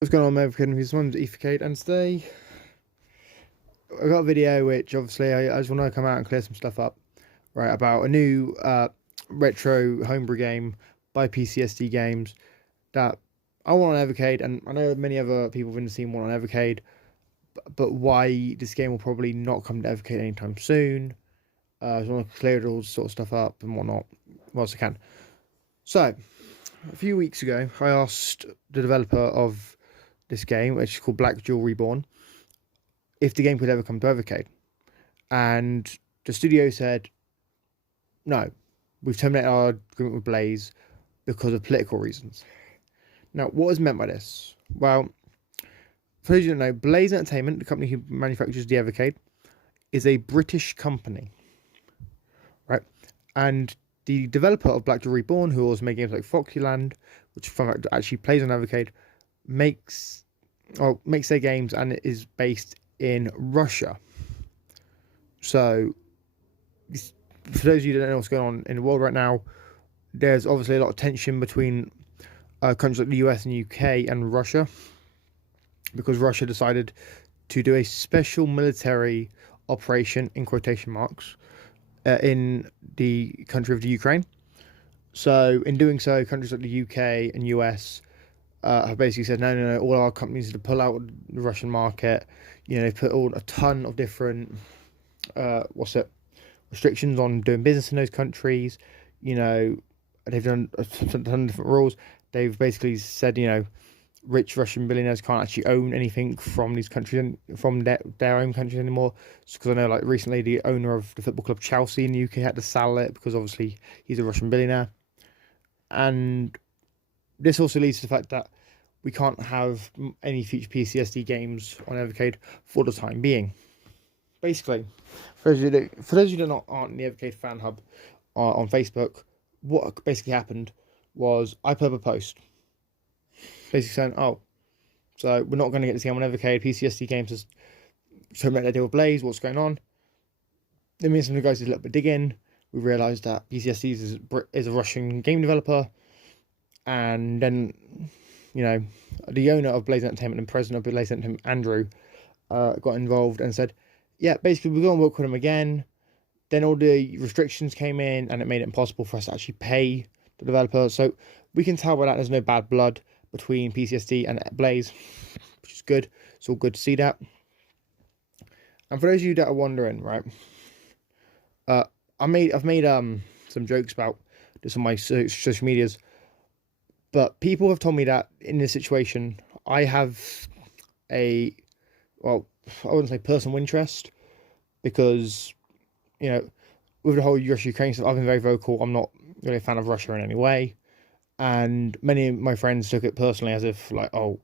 What's going on, Evercade? My name's Evercade, and today I got a video which obviously I just want to come out and clear some stuff up, right? About a new retro homebrew game by PCSD Games that I want on Evercade, and I know many other people within the scene want on Evercade, but why this game will probably not come to Evercade anytime soon. I just want to clear all sort of stuff up and whatnot, whilst I can. So, a few weeks ago, I asked the developer of this game, which is called Black Jewel Reborn, if the game could ever come to Evercade. And the studio said, no, we've terminated our agreement with Blaze because of political reasons. Now, what is meant by this? Well, for those who don't know, Blaze Entertainment, the company who manufactures the Evercade, is a British company, right? And the developer of Black Jewel Reborn, who also made games like Foxyland, which in fact actually plays on Evercade, makes their games and it is based in Russia. So, for those of you that don't know what's going on in the world right now, there's obviously a lot of tension between countries like the US and UK and Russia, because Russia decided to do a special military operation, in quotation marks, in the country of the Ukraine. So, in doing so, countries like the UK and US have basically said, no, all our companies need to pull out the Russian market. You know, they've put a ton of different, restrictions on doing business in those countries. You know, they've done a ton of different rules. They've basically said, you know, rich Russian billionaires can't actually own anything from these countries and from their own countries anymore. Because I know, like, recently the owner of the football club Chelsea in the UK had to sell it because obviously he's a Russian billionaire. And this also leads to the fact that we can't have any future PCSD games on Evercade for the time being. Basically, for those of you that aren't in the Evercade fan hub on Facebook, what basically happened was I put up a post basically saying, oh, so we're not going to get this game on Evercade. PCSD Games has terminated their deal with Blaze. What's going on? Then me and some of the guys did a little bit of digging. We realised that PCSD is a Russian game developer. And then, you know, the owner of Blaze Entertainment and president of Blaze Entertainment, Andrew, got involved and said, yeah, basically we're going to work with them again. Then all the restrictions came in and it made it impossible for us to actually pay the developer. So we can tell by that there's no bad blood between PCSD and Blaze, which is good. It's all good to see that. And for those of you that are wondering, right, I've made some jokes about this on my social medias. But people have told me that in this situation, I have I wouldn't say personal interest, because, you know, with the whole Russia-Ukraine stuff, I've been very vocal. I'm not really a fan of Russia in any way. And many of my friends took it personally as if, like, oh,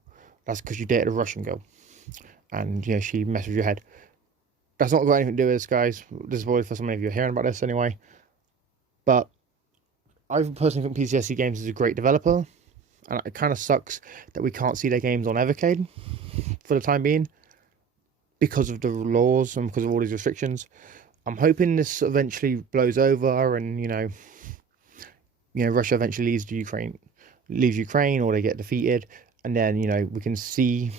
that's because you dated a Russian girl. And, you know, she messed with your head. That's not got anything to do with this, guys. This is probably for so many of you hearing about this anyway. But I personally think PCSD Games is a great developer, and it kind of sucks that we can't see their games on Evercade for the time being because of the laws and because of all these restrictions. I'm hoping this eventually blows over, and you know, Russia eventually leaves Ukraine, or they get defeated, and then, you know, we can see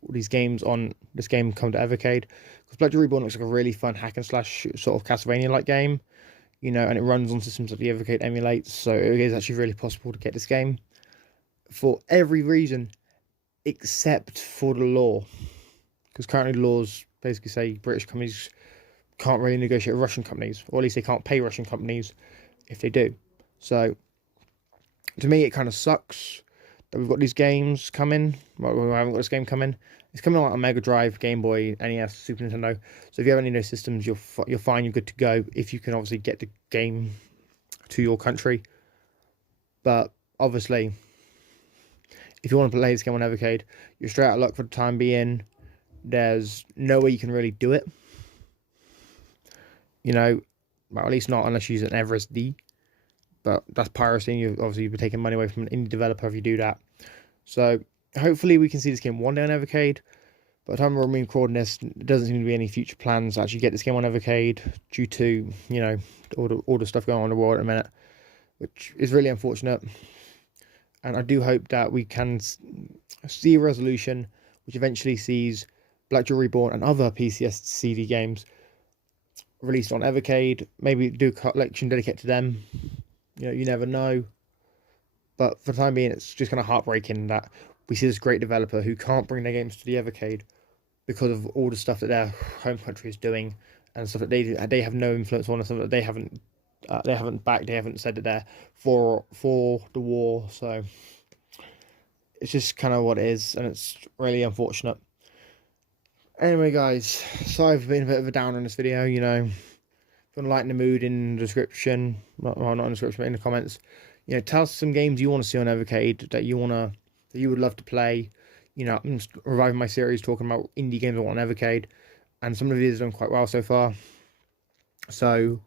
all these games on this game come to Evercade. Because Black Jewel Reborn looks like a really fun hack and slash sort of Castlevania-like game. You know, and it runs on systems that the Evercade emulates, so it is actually really possible to get this game for every reason except for the law. Because currently the laws basically say British companies can't really negotiate with Russian companies, or at least they can't pay Russian companies if they do. So, to me, it kind of sucks that we've got these games coming. Well, we haven't got this game coming. It's coming on Mega Drive, Game Boy, NES, Super Nintendo. So if you have any of those systems, you're fine, you're good to go, if you can obviously get the game to your country. But obviously, if you want to play this game on Evercade, you're straight out of luck for the time being. There's no way you can really do it. You know, well, at least not unless you use an EverSD. But that's piracy, and you've obviously been taking money away from an indie developer if you do that. So hopefully we can see this game one day on Evercade. By the time we're recording this, there doesn't seem to be any future plans to actually get this game on Evercade due to, you know, all the stuff going on in the world at the minute, which is really unfortunate. and I do hope that we can see a resolution which eventually sees Black Jewel Reborn and other PCS CD games released on Evercade. Maybe do a collection dedicated to them. You never know. But for the time being, it's just kind of heartbreaking that we see this great developer who can't bring their games to the Evercade because of all the stuff that their home country is doing and stuff that they have no influence on, and stuff that they haven't backed. They haven't said that they're for the war. So it's just kind of what it is, and it's really unfortunate. Anyway, guys, so I've been a bit of a downer on this video. If you want to lighten the mood, in the description, well, not in the description, but in the comments, tell us some games you want to see on Evercade that you would love to play. I'm reviving my series talking about indie games I want on Evercade, and some of the videos have done quite well so far. So,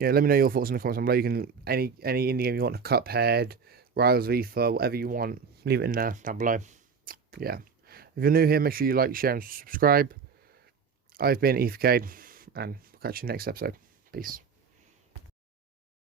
let me know your thoughts in the comments down below. You can any indie game you want, Cuphead, Rise of FIFA, whatever you want, leave it in there down below. Yeah. If you're new here, make sure you like, share, and subscribe. I've been Evercade, and we'll catch you next episode. Peace.